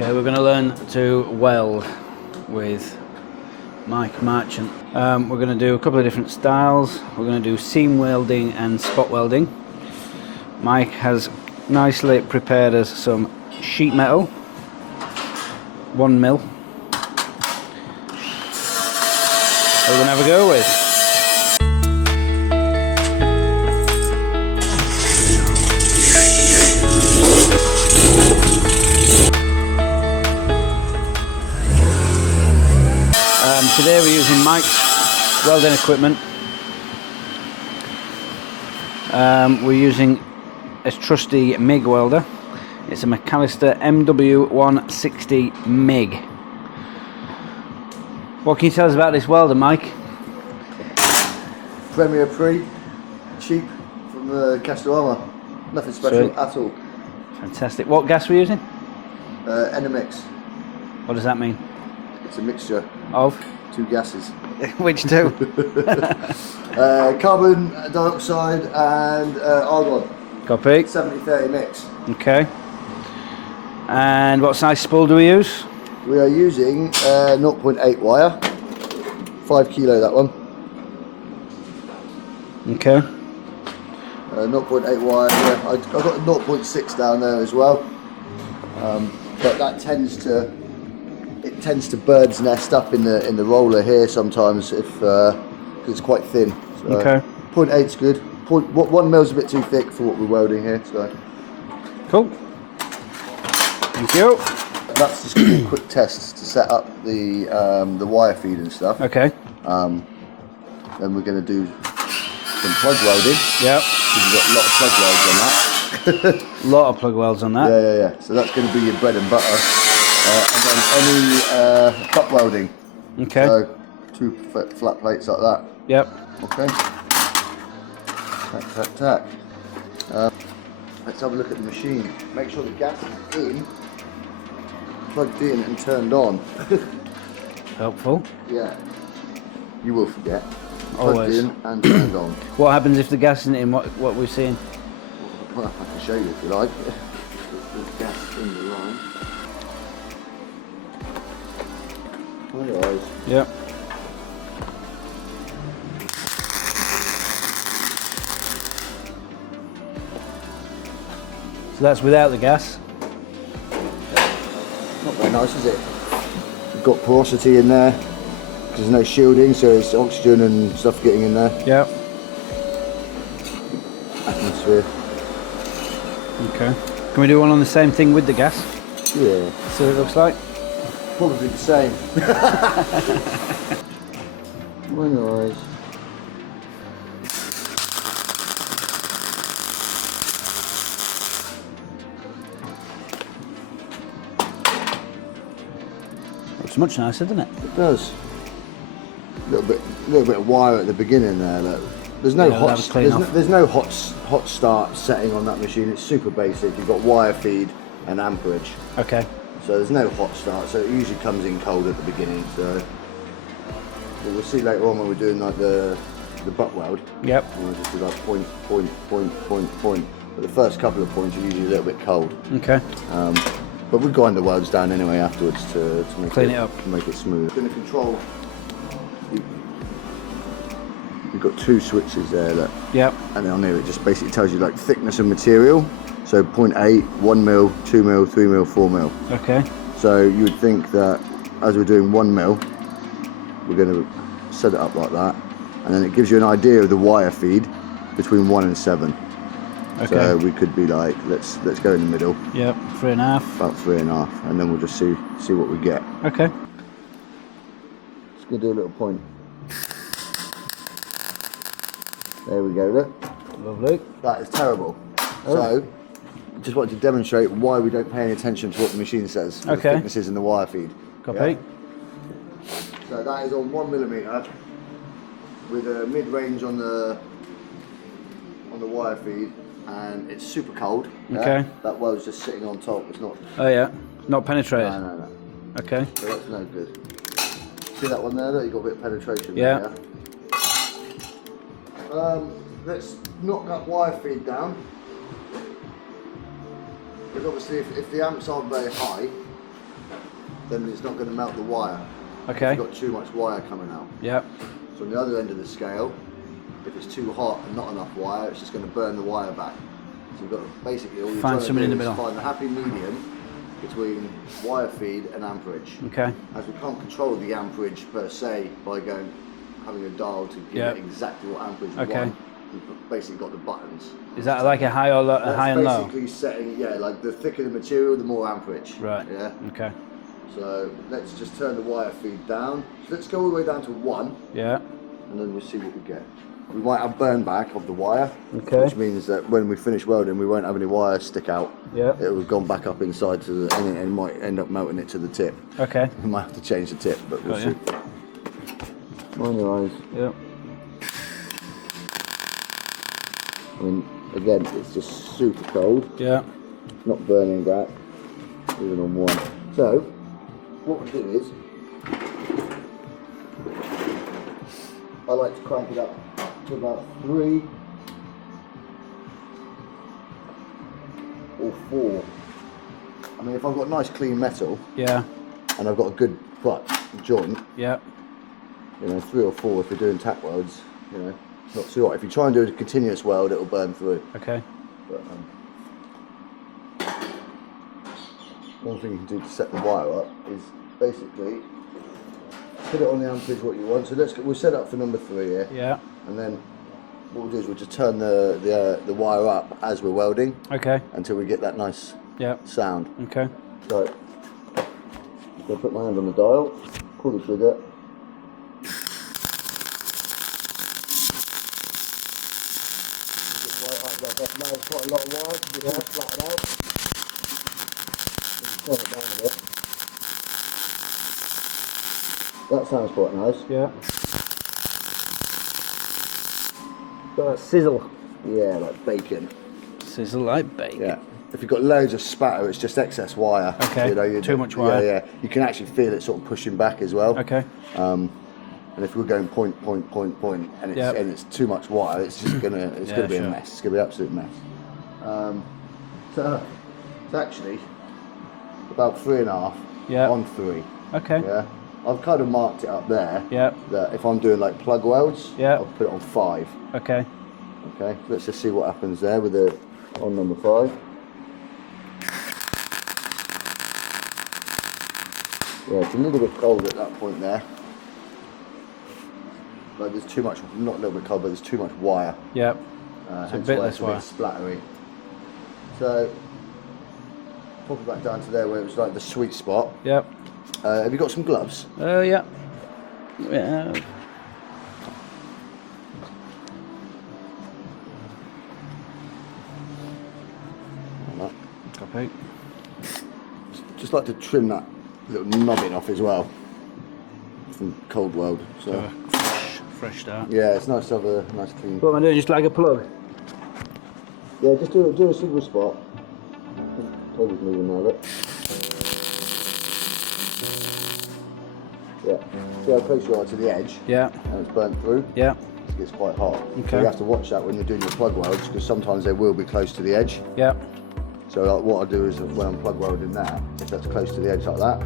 Okay, we're going to learn to weld with Mike Marchant. We're going to do a couple of different styles. We're going to do seam welding and spot welding. Mike has nicely prepared us some sheet metal, 1 mil. We're going to have a go with. Today we're using Mike's welding equipment. We're using a trusty MIG welder. It's a MacAlister MW160MIG. What can you tell us about this welder, Mike? Premier Pre, cheap from the Castorama. Nothing special at all. Fantastic. What gas are we using? NMX. What does that mean? It's a mixture Of? 2 gases. Which two? Carbon dioxide and argon. Copy. 70-30 mix. Okay. And what size spool do we use? We are using 0.8 wire. 5 kilo that one. Okay. 0.8 wire. Yeah, I've got 0.6 down there as well. But that tends to bird's nest up in the roller here sometimes if it's quite thin. So Okay. 0.8's good. 1 mil's a bit too thick for what we're welding here. So Cool. Thank you. that's just going to be a quick test to set up the wire feed and stuff. Okay. Then we're going to do some plug welding. Yep. We've got a lot of plug welds on that. Lot of plug welds on that. Yeah. So that's going to be your bread and butter. And then any butt welding. Okay. So 2 flat plates like that. Yep. Okay. Tack. Let's have a look at the machine. Make sure the gas is in, plugged in and turned on. Helpful. Yeah. You will forget. Always. Plugged in and turned on. What happens if the gas isn't in? What we're seeing? Well, I can show you if you like. There's gas in the line. Otherwise. Yep. So that's without the gas. Not very nice, is it? We've got porosity in there. There's no shielding, so it's oxygen and stuff getting in there. Yep. Atmosphere. Okay. Can we do one on the same thing with the gas? Yeah. See what it looks like? Probably the same. Very nice. Looks much nicer, doesn't it? It does. A little bit of wire at the beginning there. Look. There's no there's no hot start setting on that machine. It's super basic. You've got wire feed and amperage. Okay. So there's no hot start. So it usually comes in cold at the beginning. So we'll see later on when we're doing like the butt weld. Yep. We'll just do like point. But the first couple of points are usually a little bit cold. Okay. But we grind the welds down anyway afterwards to make Clean it up. to make it smooth. Going to control. You've got 2 switches there, look. Yep. And then on here it just basically tells you like thickness of material. So 0.8, 1 mil, 2 mil, 3 mil, 4 mil. Okay. So you would think that as we're doing 1 mil, we're going to set it up like that, and then it gives you an idea of the wire feed between 1 and 7. Okay. So we could be like, let's go in the middle. Yep. 3.5. About 3.5, and then we'll just see what we get. Okay. Just gonna do a little point. There we go. Look. Lovely. That is terrible. Oh. So, just wanted to demonstrate why we don't pay any attention to what the machine says. Okay. The thicknesses in the wire feed. Copy. Yeah? So that is on 1 millimeter with a mid-range on the wire feed, and it's super cold. Yeah? Okay. That weld's just sitting on top. It's not. Oh yeah. Not penetrated. No. Okay. So that's no good. See that one there? Look, you got a bit of penetration. Yeah. There, yeah? Let's knock that wire feed down. Because obviously if the amps aren't very high, then it's not going to melt the wire. Okay. If you've got too much wire coming out. Yep. So on the other end of the scale, if it's too hot and not enough wire, it's just going to burn the wire back. So you've got to basically all you're Find trying something to in do the is middle. find the happy medium between wire feed and amperage. Okay. As we can't control the amperage per se by having a dial to give Yep. it exactly what amperage we Okay. want, we've basically got the buttons. Is that like a high or low, a high and That's low? basically setting, yeah, like the thicker the material, the more amperage. Right. Yeah. Okay. So let's just turn the wire feed down. So let's go all the way down to 1, Yeah. and then we'll see what we get. We might have burn back of the wire, Okay. which means that when we finish welding, we won't have any wire stick out. Yeah. It will have gone back up inside to the, and it might end up melting it to the tip. Okay. We might have to change the tip, but we'll Got see. you. Mind your eyes. Yep. I mean, again, it's just super cold. Yeah. Not burning back, even on 1. So, what we do is, I like to crank it up to about 3 or 4. I mean, if I've got nice clean metal Yeah. and I've got a good butt joint, Yeah. you know, 3 or 4 if you're doing tack welds, you know, not too hot. If you try and do a continuous weld, it'll burn through. Okay. But, one thing you can do to set the wire up is basically put it on the amperage what you want. So we'll set it up for number 3 here. Yeah. And then what we'll do is we'll just turn the wire up as we're welding Okay. until we get that nice Yeah. sound. Okay. So I'll put my hand on the dial, pull the trigger. Now it's quite a lot of wire to get flattened out. Turn it down a bit. That sounds quite nice. Yeah. Got that sizzle. Yeah, like bacon. Sizzle like bacon. Yeah. If you've got loads of spatter, it's just excess wire. Okay. You know, Too much wire. Yeah, yeah. You can actually feel it sort of pushing back as well. Okay. And if we're going point, and it's too much wire, it's just gonna gonna be a mess. It's gonna be an absolute mess. So it's actually about 3.5 on 3. Okay. Yeah. I've kind of marked it up there. Yeah. That if I'm doing like plug welds, Yeah. I'll put it on 5. Okay. Okay. Let's just see what happens there with the on number 5. Yeah, it's a little bit cold at that point there. Like there's too much, not a little bit cold, but there's too much wire. Yep. Hence a bit why less it's a wire. bit splattery. So, pop it back down to there where it was like the sweet spot. Yep. Have you got some gloves? Yeah. Yeah. Like Copy. just like to trim that little noggin off as well from cold weld. So Fresh start. yeah, it's nice to have a nice clean. What am I doing? Just like a plug? Yeah, just do a single spot. Table's moving now, look. Yeah. See how close you are to the edge? Yeah. And it's burnt through? Yeah. It gets quite hot. Okay. So you have to watch that when you're doing your plug welds because sometimes they will be close to the edge. Yeah. So like, what I do is when I'm plug welding that, if that's close to the edge like that,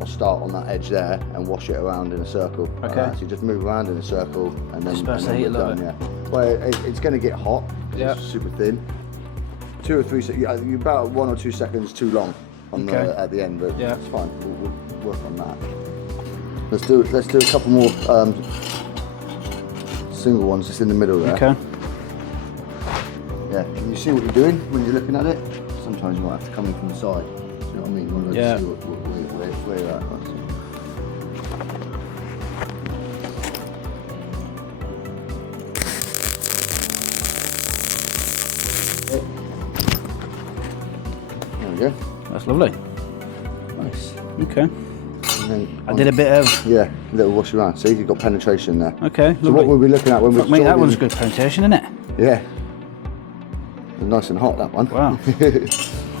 I'll start on that edge there and wash it around in a circle. Like Okay. that. So you just move around in a circle and then, Supposed to and heat then a we're little done. Yeah. Well, it's going to get hot. Yeah. It's super thin. 2 or 3 seconds. You're about 1 or 2 seconds too long on Okay. at the end, but Yeah. it's fine. We'll work on that. Let's do a couple more single ones just in the middle there. Okay. Yeah. Can you see what you're doing when you're looking at it? Sometimes you might have to come in from the side. See what I mean? You want to Yeah. see where you're at. That's it. There we go. That's lovely. Nice. Okay. And then I did a bit of. Yeah, a little wash around. See, you've got penetration there. Okay. So what we'll be looking at when we're I mean, that installing- one's good presentation, isn't it? Yeah. Nice and hot, that one. Wow.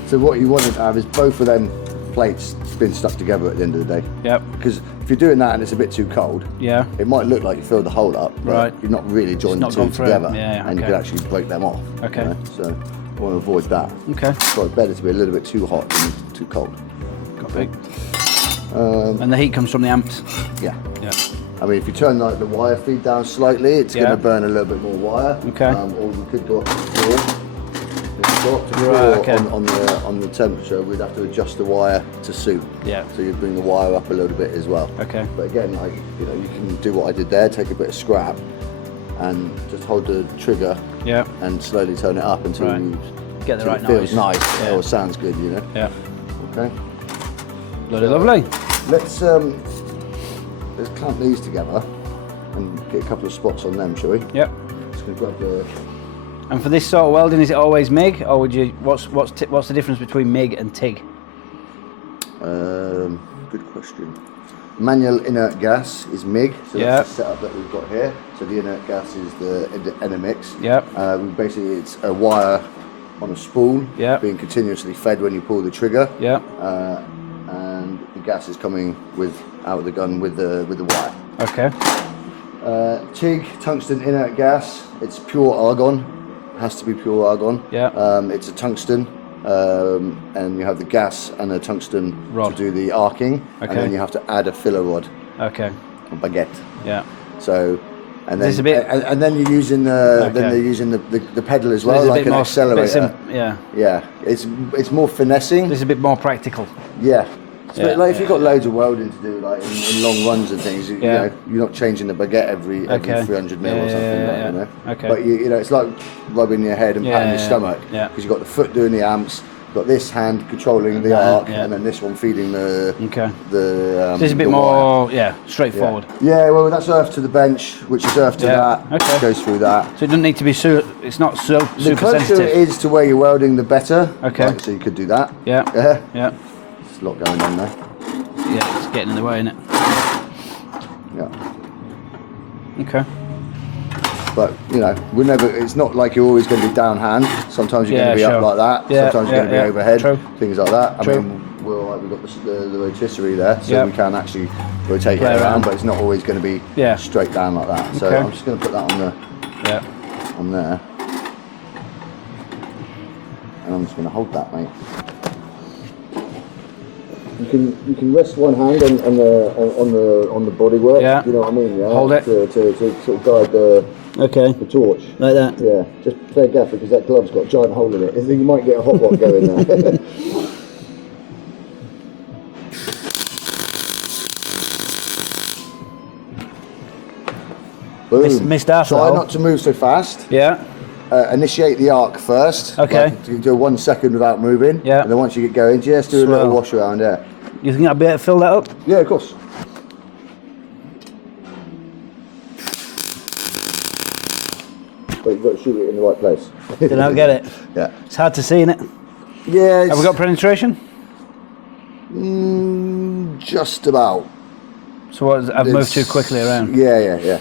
So what you wanted to have is both of them plates been stuck together at the end of the day. Yep. Because if you're doing that and it's a bit too cold, Yeah. it might look like you filled the hole up, but Right. you're not really joined the not two gone through. together, Yeah, and you okay. could actually break them off. Okay. you know? So I want to avoid that. Okay. So it's better to be a little bit too hot than too cold. Copy. And the heat comes from the amps. Yeah. Yeah. I mean, if you turn like the wire feed down slightly, it's going to burn a little bit more wire. Okay. Or you could go up to 4. If you go up to 4 okay. on the temperature, we'd have to adjust the wire to suit. Yeah. So you'd bring the wire up a little bit as well. Okay. But again, like, you know, you can do what I did there, take a bit of scrap and just hold the trigger and slowly turn it up until you get the right it feels noise. nice or sounds good, you know. Yeah. Okay. Bloody lovely. Let's clamp these together and get a couple of spots on them, shall we? Yep. Just gonna grab the. And for this sort of welding, is it always MIG, or would you? What's the difference between MIG and TIG? Good question. Manual inert gas is MIG, so that's the setup that we've got here. So the inert gas is the Enermix. Yep. Basically, it's a wire on a spool being continuously fed when you pull the trigger. Yeah. And the gas is coming out of the gun with the wire. Okay. TIG, tungsten inert gas. It's pure argon. Has to be pure argon. Yeah. It's a tungsten, and you have the gas and a tungsten rod to do the arcing, and then you have to add a filler rod. Okay. A baguette. Yeah. So, and then and then you're using then they're using the pedal as well, like an accelerator. Yeah. It's more finessing. This is a bit more practical. Yeah. Like if you've got loads of welding to do, like in long runs and things, you know, you're not changing the baguette every 300 mil or something like that, you know. Okay. But you know, it's like rubbing your head and patting your stomach, Yeah. because you've got the foot doing the amps, you've got this hand controlling the arc, and then this one feeding the. Okay. The. This is a bit more, straightforward. Yeah. Well, that's earth to the bench, which is earth to that. Okay. Goes through that. So it doesn't need to be it's not so The super closer sensitive. it is to where you're welding, the better. Okay. Like, so you could do that. Yeah. Yeah. Yeah. There's a lot going on there. Yeah, it's getting in the way, isn't it? Yeah. Okay. But you know, it's not like you're always going to be downhand. Sometimes you're going to be up like that. Yeah, Sometimes you're going to be overhead. True. Things like that. True. I mean, we've got the rotisserie there, so we can actually rotate it around, but it's not always going to be straight down like that. So I'm just going to put that on there, and I'm just going to hold that, mate. You can rest one hand on the bodywork. Yeah. You know what I mean? Yeah. Hold it to sort of guide the torch. Like that. Yeah. Just play gaff because that glove's got a giant hole in it. I think you might get a hot rod going there. Boom. Missed out. Try not to move so fast. Yeah. Initiate the arc first. Okay. Like, you do 1 second without moving. Yeah. And then once you get going, just do a little wash around there. You think I'll be able to fill that up? Yeah, of course. But you've got to shoot it in the right place. They don't get it. Yeah. It's hard to see, innit? Yeah. Have we got penetration? Just about. So I've moved too quickly around. Yeah.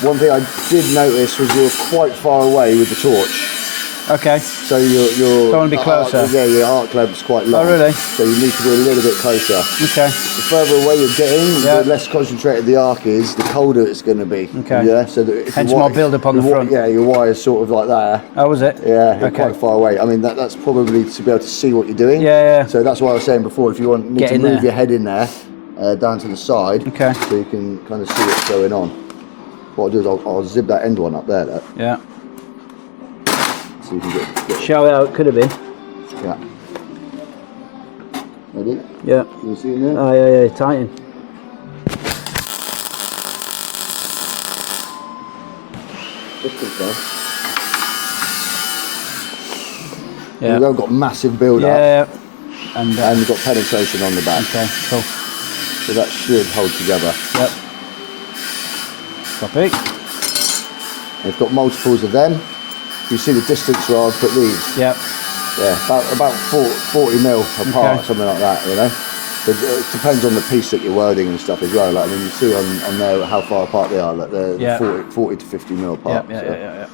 One thing I did notice was you were quite far away with the torch. Okay. So you're Don't want to be closer. Your arc level's quite low. Oh, really? So you need to be a little bit closer. Okay. The further away you're getting, the less concentrated the arc is, the colder it's going to be. Okay. Yeah. So that if hence more build up on the front. Yeah, your wire's sort of like there. Oh, was it? Yeah. Okay. Quite far away. I mean, that's probably to be able to see what you're doing. Yeah. So that's why I was saying before, if you need to move your head in there, down to the side, okay, so you can kind of see what's going on. What I'll do is I'll zip that end one up there. Look. Yeah. So you can get show how it could have been. Yeah. Ready? Yeah. Can you see in there? Oh yeah, tighten. Just confirm. Yeah. We've got massive build up. Yeah. And we've got penetration on the back. Okay, cool. So that should hold together. Yep. Copy. We've got multiples of them. You see the distance where I've put these? Yep. Yeah, about 40 mil apart, something like that, you know. But it depends on the piece that you're welding and stuff as well. Like, I mean, you see on there how far apart they are. Like they're 40 to 50 mil apart. Yeah.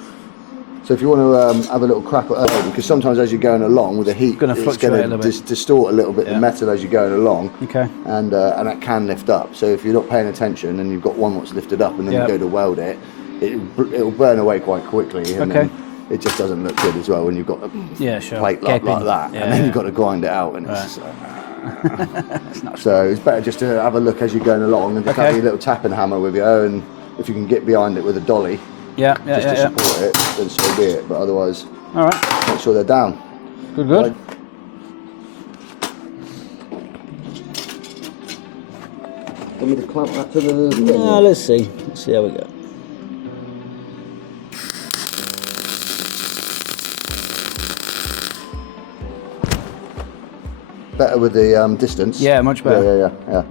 So if you want to have a little crack at it, because sometimes as you're going along with the heat, it's going to distort a little bit the metal as you're going along. Okay. And that can lift up. So if you're not paying attention and you've got one that's lifted up and then you go to weld it, it'll burn away quite quickly. And then it just doesn't look good as well when you've got a plate like that, and then you've got to grind it out, and it's so it's better just to have a look as you're going along, and just have your little tapping hammer with you, and if you can get behind it with a dolly, just to support it, then so be it. But otherwise, make sure they're down. Good. Right. Want me to clamp that to the... No, let's see how we go. Better with the distance. Yeah, much better. Yeah.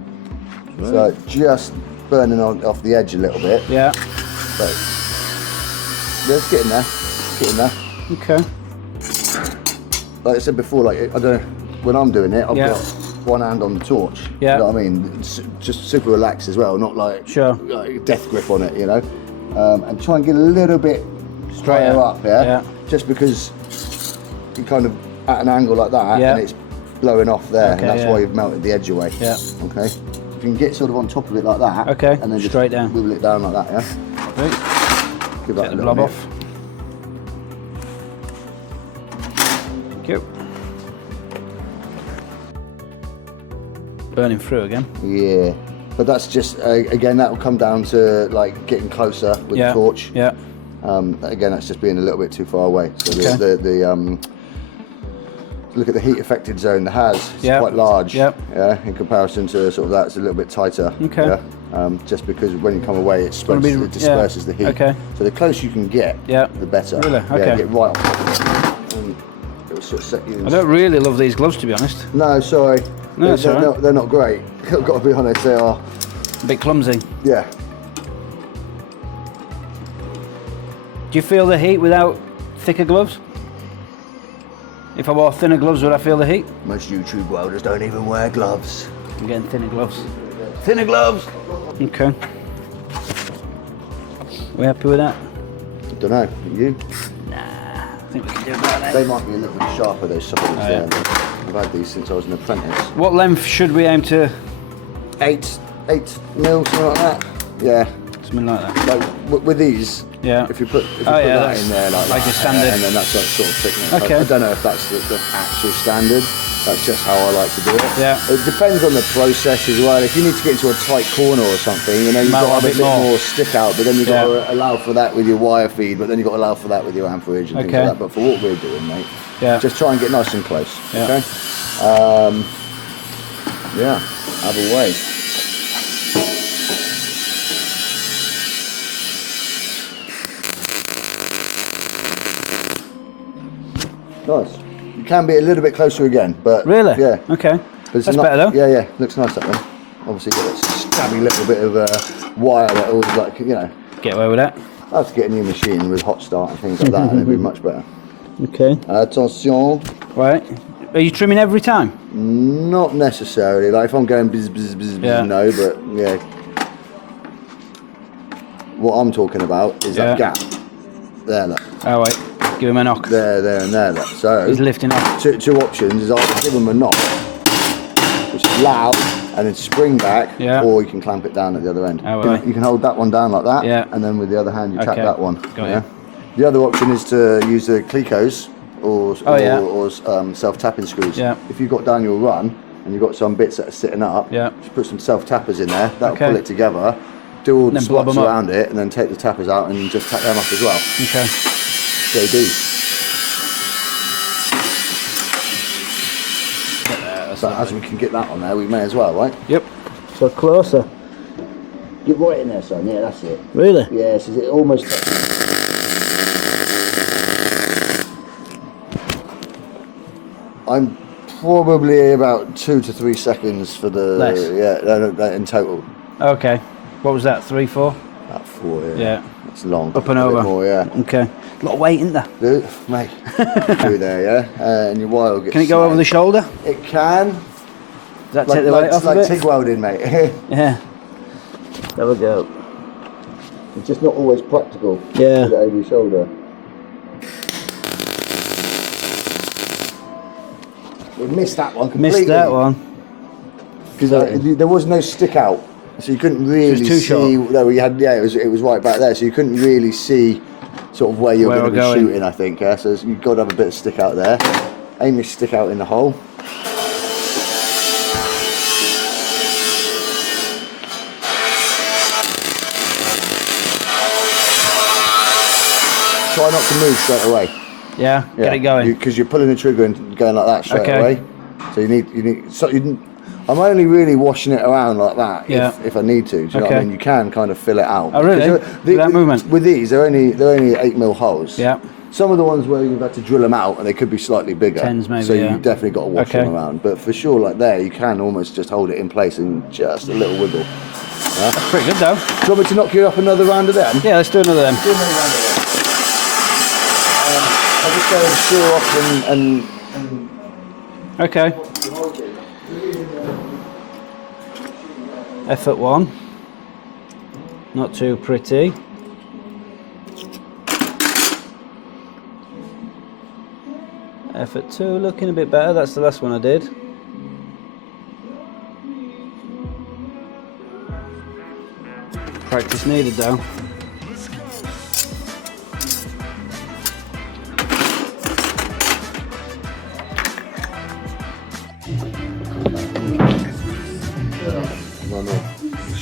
So just burning off the edge a little bit. Yeah. So let's get in there. Okay. Like I said before, like I don't know, when I'm doing it, I've got one hand on the torch. Yeah. You know what I mean? It's just super relaxed as well, not like, like death grip on it, you know. And try and get a little bit straighter up, just because you're kind of at an angle like that, and it's blowing off there, and that's why you've melted the edge away. Yeah. Okay. If you can get sort of on top of it like that, and then just straight down, wiggle it down like that, Right. Give that Get a the little blob bit. off. Thank you. Burning through again. Yeah, but that's just again, that will come down to like getting closer with the torch. Yeah. Again, that's just being a little bit too far away. So look at the heat affected zone. The has is quite large. Yeah. In comparison to sort of that, it's a little bit tighter. Okay. Just because when you come away, it disperses the heat. Okay. So the closer you can get, the better. Really? Okay. Yeah, get right on. And it will sort of set you. I don't really love these gloves, to be honest. No, sorry. No, they're not great. I've got to be honest, they are a bit clumsy. Yeah. Do you feel the heat without thicker gloves? If I wore thinner gloves, would I feel the heat? Most YouTube welders don't even wear gloves. I'm getting thinner gloves. Thinner gloves! Okay. We happy with that? I don't know. You? Nah, I think we can do about that. They might be a little bit sharper, those supplements there. I've had these since I was an apprentice. What length should we aim to? 8 mil, something like that. Yeah. Something like that. Like with these, if you put that in there like a standard, and then that's that sort of thickness. Okay. I don't know if that's the actual standard. That's just how I like to do it. Yeah. It depends on the process as well. If you need to get into a tight corner or something, you know, you've got to have a bit more stick out, but then you've got to allow for that with your wire feed, but then you've got to allow for that with your amperage and things like that. But for what we're doing, mate, just try and get nice and close. Okay. Have a way. Nice. You can be a little bit closer again, but really, yeah, okay. That's better though. Yeah, looks nice that one. Obviously, got that stabby little bit of wire that always like get away with that. I have to get a new machine with hot start and things like that, and it'd be much better. Okay. Attention. Right. Are you trimming every time? Not necessarily. Like if I'm going bzz, no, but yeah. What I'm talking about is that gap. There, look. Oh wait. Give him a knock. There, and there. Look. So he's lifting up. Two options is either give him a knock, which is loud, and then spring back, or you can clamp it down at the other end. Oh, you can hold that one down like that, and then with the other hand you tap that one. Got you. The other option is to use the Clecos or self-tapping screws. Yeah. If you've got down your run and you've got some bits that are sitting up, just put some self-tappers in there. That'll pull it together. Do all the slots around it, and then take the tappers out and just tap them up as well. Okay. JD. So as we can get that on there, we may as well, right? Yep. So closer. Get right in there, son. Yeah, that's it. Really? Yeah, so it almost. I'm probably about 2 to 3 seconds for the less. In total. Okay. What was that? 3, 4? About 4. Yeah. It's long. Up and over. More, yeah. Okay. A lot of weight in there. Mate. Through there, yeah. And your wire will get. Can it go over the shoulder? It can. Does that take the weight off like a bit? TIG welding, mate. Yeah. There we go. It's just not always practical. Yeah. To get over your shoulder. We missed that one completely. Missed that one. Because there was no stick out, so you couldn't really see. No, we had. Yeah, it was right back there, so you couldn't really see sort of where you're Where going to we're be going. shooting, I think. Yeah, so you've got to have a bit of stick out there. Aim your stick out in the hole. Try not to move straight away. Yeah, get it going. Because you're pulling the trigger and going like that straight Okay. away. So you need. So I'm only really washing it around like that if I need to. Do you know what I mean? You can kind of fill it out. Oh really? That movement. With these, they're only 8mm holes. Yeah. Some of the ones where you've had to drill them out and they could be slightly bigger. 10s maybe. So yeah. you've definitely got to wash them around. But for sure, like there, you can almost just hold it in place and just a little wiggle. Yeah? That's pretty good though. Do you want me to knock you up another round of them? Yeah, let's do another then. Do another round of them. I'll just go and shear off and Okay. Effort 1. Not too pretty. Effort 2, looking a bit better. That's the last one I did. Practice needed though.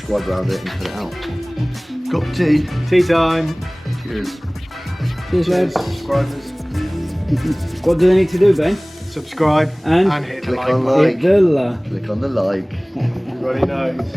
squad round it and put it out. Cup of tea. Tea time. Cheers. Cheers, lads. Subscribers. What do they need to do, Ben? Subscribe and hit the click like on button. like. Hit the Click on the like. Everybody knows.